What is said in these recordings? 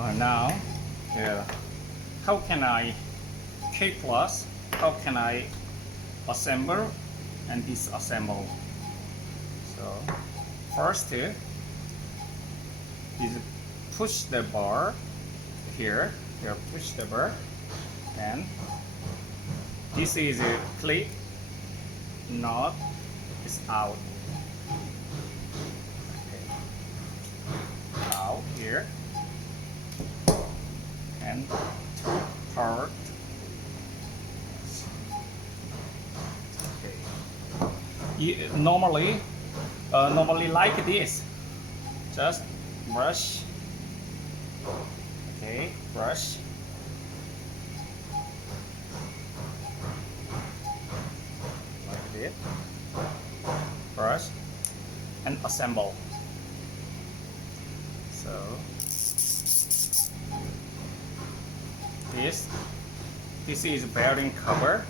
Now, how can I Kplus? How can I assemble and disassemble? So first is push the bar here. Push the bar, and this is a clip. Knot is out. Okay. Out here, and two part. Okay. Normally like this. Just brush. Okay, brush. Like this. Brush and assemble. So this is bearing cover,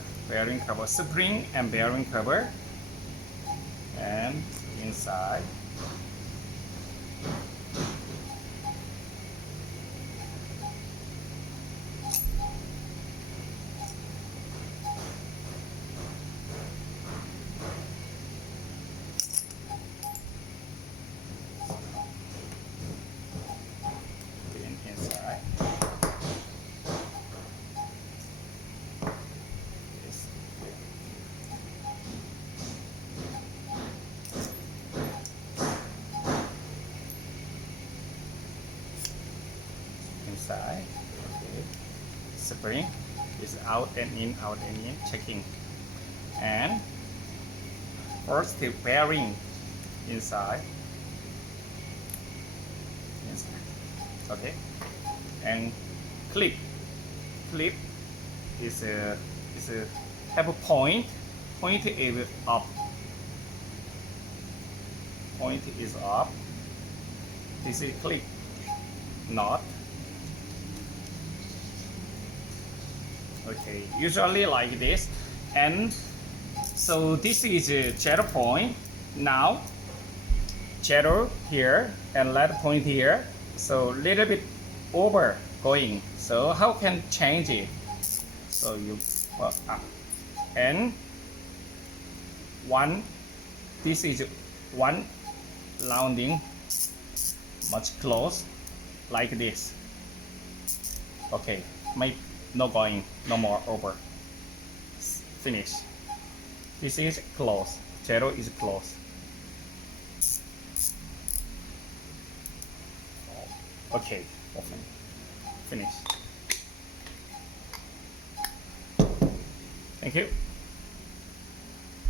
spring and bearing cover, and inside inside. Okay. Spring is out and in, checking. And first the bearing inside. Okay. And clip is have a point. Point is up. Point is up. This is clip, knot. Okay, usually like this. And so this is a 0 point. Now 0 here and lead point here. So little bit over going. So how can change it? So you up and one. This is one rounding much close like this. Okay, make no going, no more over. Finish. This is close. 0 is close. Okay, open. Finish. Thank you.